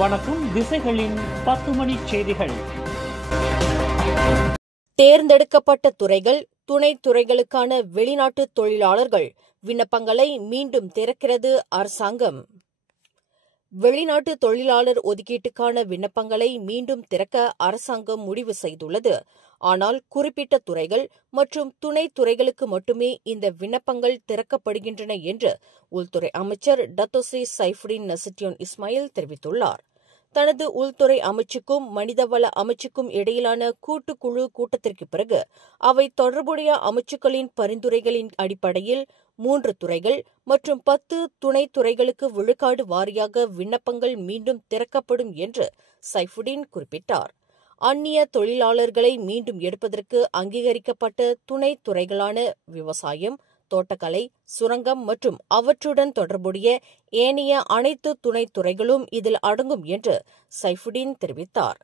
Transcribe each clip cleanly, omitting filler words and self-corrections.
வணக்கம். திசைகளின் 10 மணி செய்திகள். தேர்ந்தெடுக்கப்பட்ட துறைகள், துணை துறைகளுக்கான வெளிநாட்டு தொழிலாளர்கள் விண்ணப்பங்களை மீண்டும் திறக்கிறது அரசாங்கம். வெளிநாட்டு தொழிலாளர் ஒதுக்கீட்டுக்கான விண்ணப்பங்களை மீண்டும் திறக்க அரசாங்கம் முடிவு செய்துள்ளது. ஆனால் குறிப்பிட்ட துறைகள் மற்றும் துணை துறைகளுக்கு மட்டுமே இந்த விண்ணப்பங்கள் திறக்கப்படுகின்றன என்று உள்துறை அமைச்சர் டத்தோஸ்ரீ சைஃபுடின் நசிட்யோன் இஸ்மாயில் தெரிவித்துள்ளார். தனது உள்துறை அமைச்சுக்கும் மனிதவள அமைச்சுக்கும் இடையிலான கூட்டுக்குழு கூட்டத்திற்கு பிறகு அவை தொடர்புடைய அமைச்சுக்களின் பரிந்துரைகளின் அடிப்படையில் 3 துறைகள் மற்றும் 10 துணை துறைகளுக்கு விழுக்காடு வாரியாக விண்ணப்பங்கள் மீண்டும் திறக்கப்படும் என்று சைஃபுடின் குறிப்பிட்டார். அந்நிய தொழிலாளர்களை மீண்டும் எடுப்பதற்கு அங்கீகரிக்கப்பட்ட துணை துறைகளான விவசாயம், தோட்டக்கலை, சுரங்கம் மற்றும் அவற்றுடன் தொடர்புடைய ஏனைய அனைத்து துணை துறைகளும் இதில் அடங்கும் என்று சைஃபுடின் தெரிவித்தார்.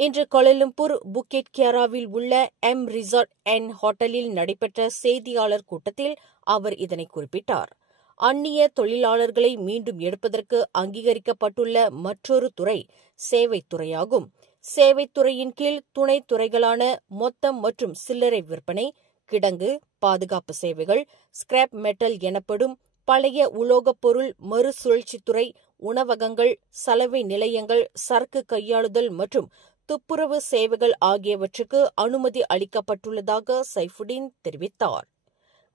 இன்று கோலாலம்பூர் புக்கெட் கியாராவில் உள்ள எம் ரிசார்ட் அண்ட் ஹோட்டலில் நடைபெற்ற செய்தியாளர் கூட்டத்தில் அவர் இதனை குறிப்பிட்டார். அந்நிய தொழிலாளர்களை மீண்டும் எடுப்பதற்கு அங்கீகரிக்கப்பட்டுள்ள மற்றொரு துறை சேவைத்துறையாகும். சேவைத்துறையின் கீழ் துணை துறைகளான மொத்தம் மற்றும் சில்லறை விற்பனை, கிடங்கு, பாதுகாப்பு சேவைகள், ஸ்கிராப் மெட்டல் எனப்படும் பழைய உலோகப் பொருள் மறுசுழற்சித்துறை, உணவகங்கள், சலவை நிலையங்கள், சரக்கு கையாளுதல் மற்றும் துப்புரவு சேவைகள் ஆகியவற்றுக்கு அனுமதி அளிக்கப்பட்டுள்ளதாக சைஃபுடின் தெரிவித்தார்.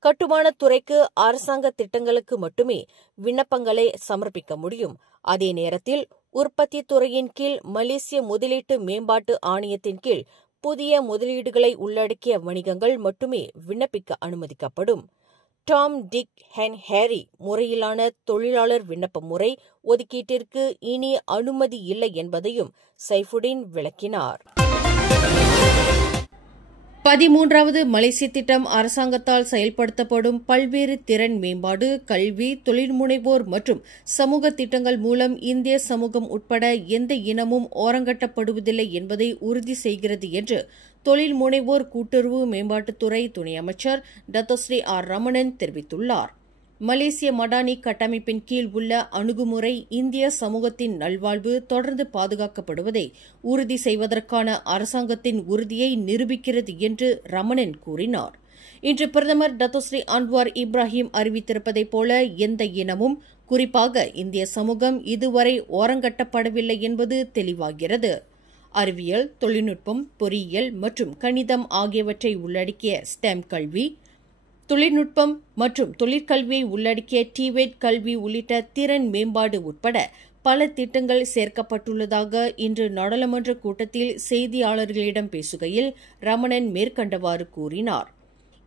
கட்டுமானத் துறைக்கு அரசாங்க திட்டங்களுக்கு மட்டுமே விண்ணப்பங்களை சமர்ப்பிக்க முடியும். அதே நேரத்தில் உற்பத்தி துறையின் கீழ் மலேசிய முதலீட்டு மேம்பாட்டு ஆணையத்தின் கீழ் புதிய முதலீடுகளை உள்ளடக்கிய வணிகங்கள் மட்டுமே விண்ணப்பிக்க அனுமதிக்கப்படும். டாம், டிக் அண்ட் ஹேரி முறையிலான தொழிலாளர் விண்ணப்ப முறை ஒதுக்கீட்டிற்கு இனி அனுமதி இல்லை என்பதையும் சைஃபுடின் விளக்கினார். 13வது மலேசிய திட்டம் அரசாங்கத்தால் செயல்படுத்தப்படும் பல்வேறு திறன் மேம்பாடு, கல்வி, தொழில்முனைவோர் மற்றும் சமூக திட்டங்கள் மூலம் இந்திய சமூகம் உட்பட எந்த இனமும் ஓரங்கட்டப்படுவதில்லை என்பதை உறுதி செய்கிறது என்று தொழில் முனைவோர் கூட்டுறவு மேம்பாட்டுத்துறை துணை அமைச்சர் டத்தோஸ்ரீ ஆர் ரமணன் தெரிவித்துள்ளார். மலேசிய மடானி கட்டமைப்பின் கீழ் உள்ள அணுகுமுறை இந்திய சமூகத்தின் நல்வாழ்வு தொடர்ந்து பாதுகாக்கப்படுவதை உறுதி செய்வதற்கான அரசாங்கத்தின் உறுதியை நிரூபிக்கிறது என்று ரமணன் கூறினார். இன்று பிரதமர் டத்தோஸ்ரீ அன்வார் இப்ராஹிம் அறிவித்திருப்பதைப் போல எந்த இனமும், குறிப்பாக இந்திய சமூகம் இதுவரை ஓரங்கட்டப்படவில்லை என்பது தெளிவாகிறது. அறிவியல், தொழில்நுட்பம், பொறியியல் மற்றும் கணிதம் ஆகியவற்றை உள்ளடக்கிய ஸ்டெம் கல்வி, தொழில்நுட்பம் மற்றும் தொழிற்கல்வியை உள்ளடக்கிய டிவேட் கல்வி உள்ளிட்ட திறன் மேம்பாடு உட்பட பல திட்டங்கள் சேர்க்கப்பட்டுள்ளதாக இன்று நாடாளுமன்ற கூட்டத்தில் செய்தியாளர்களிடம் பேசுகையில் ரமணன் மேற்கண்டவாறு கூறினார்.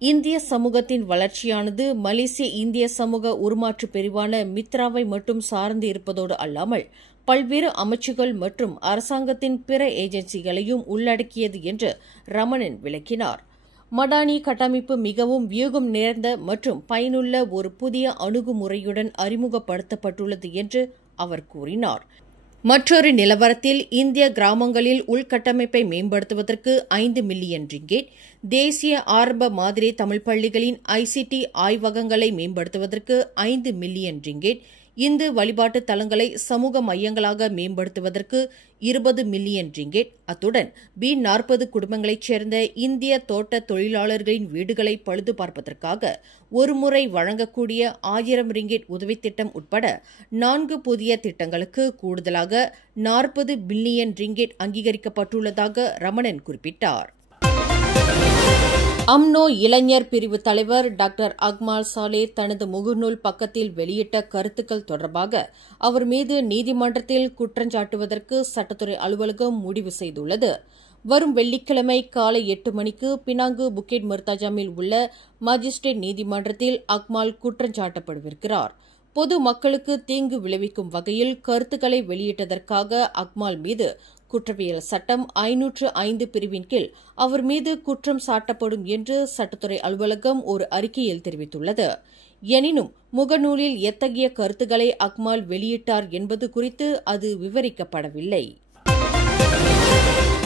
இந்திய சமூகத்தின் வளர்ச்சியானது மலேசிய இந்திய சமூக உருமாற்று பிரிவான மித்ராவை மட்டும் சார்ந்து இருப்பதோடு அல்லாமல் பல்வேறு அமைச்சுகள் மற்றும் அரசாங்கத்தின் பிற ஏஜென்சிகளையும் உள்ளடக்கியது என்று ரமணன் விளக்கினார். மடானி கட்டமைப்பு மிகவும் வியூகம் நேர்ந்த மற்றும் பயனுள்ள ஒரு புதிய அணுகுமுறையுடன் அறிமுகப்படுத்தப்பட்டுள்ளது என்று அவர் கூறினார். மற்றொரு நிலவரத்தில் இந்திய கிராமங்களில் உள்கட்டமைப்பை மேம்படுத்துவதற்கு 5 மில்லியன் ரிங்கேட், தேசிய ஆரம்ப மாதிரி தமிழ் பள்ளிகளின் ஐசிடி ஆய்வகங்களை மேம்படுத்துவதற்கு 5 மில்லியன் ரிங்கேட், இந்து வழிபாட்டு தலங்களை சமூக மையங்களாக மேம்படுத்துவதற்கு 20 மில்லியன் ரிங்கேட், அத்துடன் B40 குடும்பங்களைச் சேர்ந்த இந்திய தோட்ட தொழிலாளர்களின் வீடுகளை பழுது பார்ப்பதற்காக ஒருமுறை வழங்கக்கூடிய 1000 ரிங்கேட் உதவித் திட்டம் உட்பட 4 புதிய திட்டங்களுக்கு கூடுதலாக 40 பில்லியன் ரிங்கேட் அங்கீகரிக்கப்பட்டுள்ளதாக ரமணன் குறிப்பிட்டார். அம்னோ இளைஞர் பிரிவு தலைவர் டாக்டர் அக்மால் சாலே தனது முகநூல் பக்கத்தில் வெளியிட்ட கருத்துக்கள் தொடர்பாக அவர் மீது நீதிமன்றத்தில் குற்றஞ்சாட்டுவதற்கு சட்டத்துறை அலுவலகம் முடிவு செய்துள்ளது. வரும் வெள்ளிக்கிழமை காலை 8 மணிக்கு பினாங்கு புக்கெட் மர்தாஜாமில் உள்ள மாஜிஸ்ட்ரேட் நீதிமன்றத்தில் அக்மால் குற்றஞ்சாட்டப்படவிருக்கிறார். பொது மக்களுக்கு தீங்கு விளைவிக்கும் வகையில் கருத்துக்களை வெளியிட்டதற்காக அக்மால் மீது குற்றவியல் சட்டம் 505 பிரிவின் கீழ் அவர் மீது குற்றம் சாட்டப்படும் என்று சட்டத்துறை அலுவலகம் ஒரு அறிக்கையில் தெரிவித்துள்ளது. எனினும் முகநூலில் எத்தகைய கருத்துக்களை அக்மால் வெளியிட்டார் என்பது குறித்து அது விவரிக்கப்படவில்லை.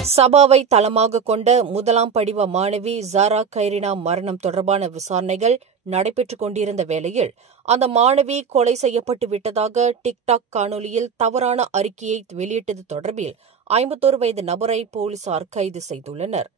சபாவை தளமாக கொண்ட முதலாம் படிவ மாணவி ஜாரா கைரினா மரணம் தொடர்பான விசாரணைகள் நடைபெற்றுக் கொண்டிருந்த வேளையில் அந்த மாணவி கொலை செய்யப்பட்டு விட்டதாக டிக்டாக் காணொலியில் தவறான அறிக்கையை வெளியிட்டது தொடர்பில் 51 வயது நபரை போலீசார் கைது செய்துள்ளனர்.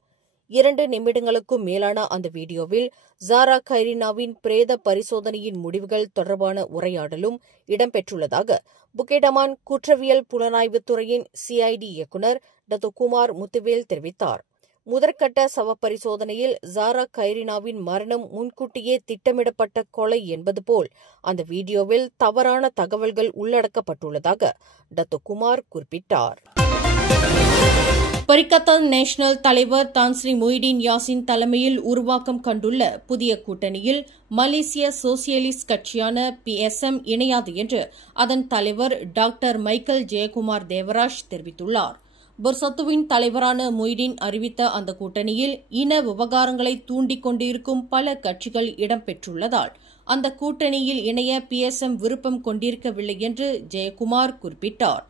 2 நிமிடங்களுக்கும் மேலான அந்த வீடியோவில் ஜாரா கைரினாவின் பிரேத பரிசோதனையின் முடிவுகள் தொடர்பான உரையாடலும் இடம்பெற்றுள்ளதாக புக்கெடமான் குற்றவியல் புலனாய்வுத்துறையின் CID இயக்குநர் டாக்டர் குமார் முத்துவேல் தெரிவித்தார். முதற்கட்ட சவ பரிசோதனையில் ஜாரா கைரினாவின் மரணம் முன்கூட்டியே திட்டமிடப்பட்ட கொலை என்பது போல் அந்த வீடியோவில் தவறான தகவல்கள் உள்ளடக்கப்பட்டுள்ளதாக டாக்டர் குமார் குறிப்பிட்டார். பரிக்கத்தான் நேஷனல் தலைவர் தான்ஸ்ரீ மொய்டீன் யாசின் தலைமையில் உருவாக்கம் கண்டுள்ள புதிய கூட்டணியில் மலேசிய சோசியலிஸ்ட் கட்சியான PSM இணையாது என்று அதன் தலைவர் டாக்டர் மைக்கேல் ஜெயக்குமார் தேவராஜ் தெரிவித்துள்ளார். பெர்சத்துவின் தலைவரான மொய்டீன் அறிவித்த அந்த கூட்டணியில் இன விவகாரங்களை தூண்டிக் கொண்டிருக்கும் பல கட்சிகள் இடம்பெற்றுள்ளதால் அந்த கூட்டணியில் இணைய PSM விருப்பம் கொண்டிருக்கவில்லை என்று ஜெயக்குமார் குறிப்பிட்டார்.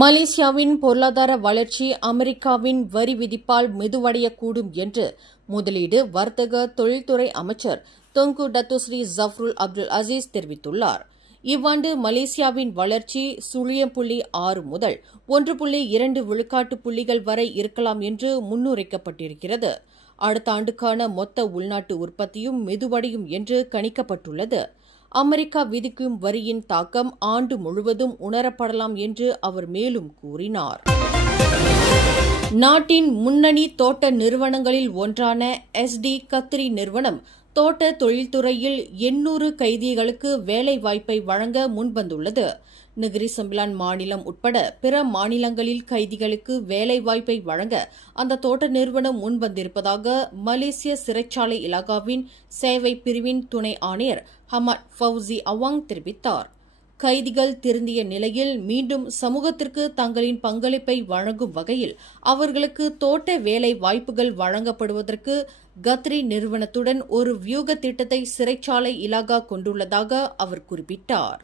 மலேசியாவின் பொருளாதார வளர்ச்சி அமெரிக்காவின் வரி விதிப்பால் மெதுவடையக்கூடும் என்று முதலீடு வர்த்தக தொழில்துறை அமைச்சர் தொங்கு டத்துஸ்ரீ ஜஃப்ருல் அப்துல் அசீஸ் தெரிவித்துள்ளார். இவ்வாண்டு மலேசியாவின் வளர்ச்சி 0.6 முதல் 1.2 விழுக்காட்டு புள்ளிகள் வரை இருக்கலாம் என்று முன்னுரைக்கப்பட்டிருக்கிறது. அடுத்த ஆண்டுக்கான மொத்த உள்நாட்டு உற்பத்தியும் மெதுவடையும் என்று கணிக்கப்பட்டுள்ளது. அமெரிக்கா விதிக்கும் வரியின் தாக்கம் ஆண்டு முழுவதும் உணரப்படலாம் என்று அவர் மேலும் கூறினார். நாட்டின் முன்னணி தோட்ட நிறுவனங்களில் ஒன்றான SD கத்ரி நிறுவனம் தோட்ட தொழில்துறையில் 800 கைதிகளுக்கு வேலைவாய்ப்பை வழங்க முன்வந்துள்ளது. நெகிரி சம்பிலான் மாநிலம் உட்பட பிற மாநிலங்களில் கைதிகளுக்கு வேலைவாய்ப்பை வழங்க அந்த தோட்ட நிறுவனம் முன்வந்திருப்பதாக மலேசிய சிறைச்சாலை இலாகாவின் சேவை பிரிவின் துணை ஆணையர் ஹமட் ஃபவுசி அவாங் தெரிவித்தார். கைதிகள் திருந்திய நிலையில் மீண்டும் சமூகத்திற்கு தங்களின் பங்களிப்பை வழங்கும் வகையில் அவர்களுக்கு தோட்ட வேலை வாய்ப்புகள் வழங்கப்படுவதற்கு கத்ரி நிறுவனத்துடன் ஒரு வியூக திட்டத்தை சிறைச்சாலை இலாகா கொண்டுள்ளதாக அவர் குறிப்பிட்டார்.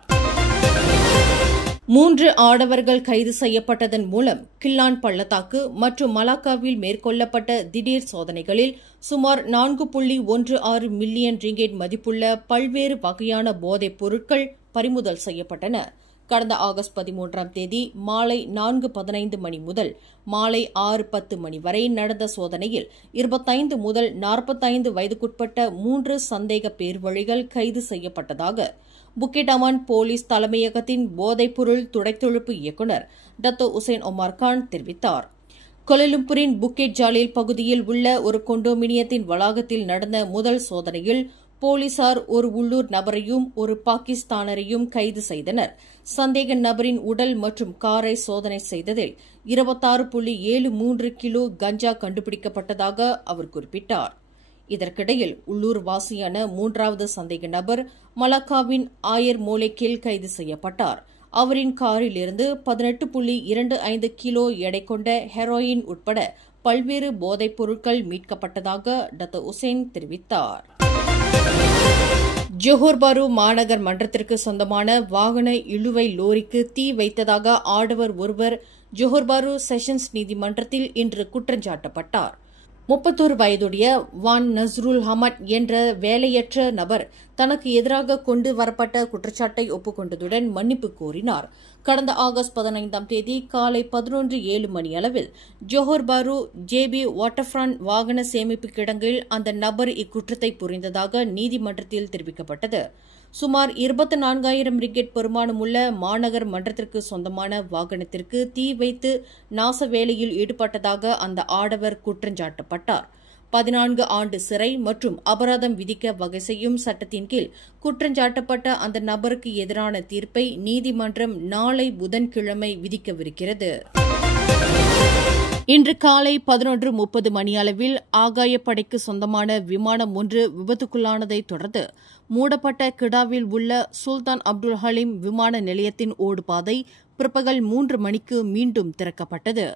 3 ஆடவர்கள் கைது செய்யப்பட்டதன் மூலம் கில்லான் பள்ளத்தாக்கு மற்றும் மலாக்காவில் மேற்கொள்ளப்பட்ட திடீர் சோதனைகளில் சுமார் 4.16 மில்லியன் ரிங்கெட் மதிப்புள்ள பல்வேறு வகையான போதைப் பொருட்கள் பறிமுதல் செய்யப்பட்டன. கடந்த ஆகஸ்ட் 13ஆம் தேதி மாலை 4:15 மணி முதல் மாலை 6:10 மணி வரை நடந்த சோதனையில் 25 முதல் 45 வயதுக்குட்பட்ட 3 சந்தேக பேர்வழிகள் கைது செய்யப்பட்டதாக புக்கெடமான் போலீஸ் தலைமையகத்தின் போதைப்பொருள் துடைத்தொழிப்பு இயக்குநர் டாக்டர் உசேன் ஒமார் கான் தெரிவித்தார். கோலாலம்பூரின் புக்கெட் ஜாலில் பகுதியில் உள்ள ஒரு கொண்டோமினியத்தின் வளாகத்தில் நடந்த முதல் சோதனையில் போலீசார் ஒரு உள்ளூர் நபரையும் ஒரு பாகிஸ்தானரையும் கைது செய்தனர். சந்தேக நபரின் உடல் மற்றும் காரை சோதனை செய்ததில் 26.73 கிலோ கஞ்சா கண்டுபிடிக்கப்பட்டதாக அவர் குறிப்பிட்டார். இதற்கிடையில் உள்ளூர் வாசியான 3வது சந்தேக நபர் மலாக்காவின் ஆயர் மோலேக்கில் கைது செய்யப்பட்டார். அவரின் காரில் இருந்து 18.25 கிலோ எடை கொண்ட ஹெரோயின் உட்பட பல்வேறு போதைப் பொருட்கள் மீட்கப்பட்டதாக டாக்டர் உசேன் தெரிவித்தார். ஜோஹர் பாரு மாநகர் மன்றத்திற்கு சொந்தமான வாகன இழுவை லோரிக்கு தீ வைத்ததாக ஆடவர் ஒருவர் ஜோஹர் பாரு செஷன்ஸ் நீதிமன்றத்தில் இன்று குற்றஞ்சாட்டப்பட்டார். 31 வயதுடைய வான் நஸ்ருல் ஹமட் என்ற வேலையற்ற நபர் தனக்கு எதிராக கொண்டு வரப்பட்ட குற்றச்சாட்டை ஒப்புக்கொண்டதுடன் மன்னிப்பு கோரினார். கடந்த ஆகஸ்ட் 15ஆம் தேதி காலை 11:07 மணியளவில் ஜோஹர் பாரு JB வாட்டர்ஃப்ரண்ட் வாகன சேமிப்பு கிடங்கில் அந்த நபர் இக்குற்றத்தை புரிந்ததாக நீதிமன்றத்தில் தெரிவிக்கப்பட்டது. சுமார் 24,000 ரிங்கெட் பெறுமானமுள்ள மாநகர் மன்றத்திற்கு சொந்தமான வாகனத்திற்கு தீ வைத்து நாச வேலையில் ஈடுபட்டதாக அந்த ஆடவர் குற்றஞ்சாட்டப்பட்டார். 14 ஆண்டு சிறை மற்றும் அபராதம் விதிக்க வகை செய்யும் சட்டத்தின் கீழ் குற்றஞ்சாட்டப்பட்ட அந்த நபருக்கு எதிரான தீர்ப்பை நீதிமன்றம் நாளை புதன்கிழமை விதிக்கவிருக்கிறது. இன்று காலை 11:30 மணியளவில் ஆகாயப்படைக்கு சொந்தமான விமானம் ஒன்று விபத்துக்குள்ளானதைத் தொடர்ந்து மூடப்பட்ட கிடாவில் உள்ள சுல்தான் அப்துல் ஹலீம் விமான நிலையத்தின் ஓடுபாதை பிற்பகல் 3 மணிக்கு மீண்டும் திறக்கப்பட்டது.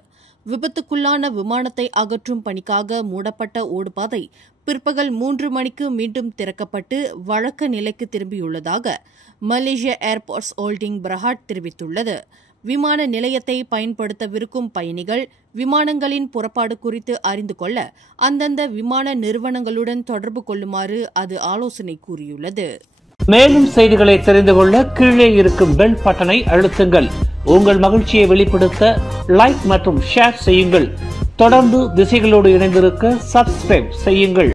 விபத்துக்குள்ளான விமானத்தை அகற்றும் பணிக்காக மூடப்பட்ட ஓடுபாதை பிற்பகல் 3 மணிக்கு மீண்டும் திறக்கப்பட்டு வழக்க நிலைக்கு திரும்பியுள்ளதாக மலேசிய ஏர்போர்ட்ஸ் ஹோல்டிங் பிரஹாட் தெரிவித்துள்ளது. விமான நிலையத்தை பயன்படுத்தவிருக்கும் பயணிகள் விமானங்களின் புறப்பாடு குறித்து அறிந்து கொள்ள அந்தந்த விமான நிறுவனங்களுடன் தொடர்பு கொள்ளுமாறு அது ஆலோசனை கூறியுள்ளது. மேலும் செய்திகளை தெரிந்து கொள்ள கீழே இருக்கும் பெல் பட்டனை அழுத்துங்கள். உங்கள் மகிழ்ச்சியை வெளிப்படுத்த லைக் மற்றும் ஷேர் செய்யுங்கள். தொடர்ந்து திசைகளோடு இணைந்திருக்க சப்ஸ்கிரைப் செய்யுங்கள்.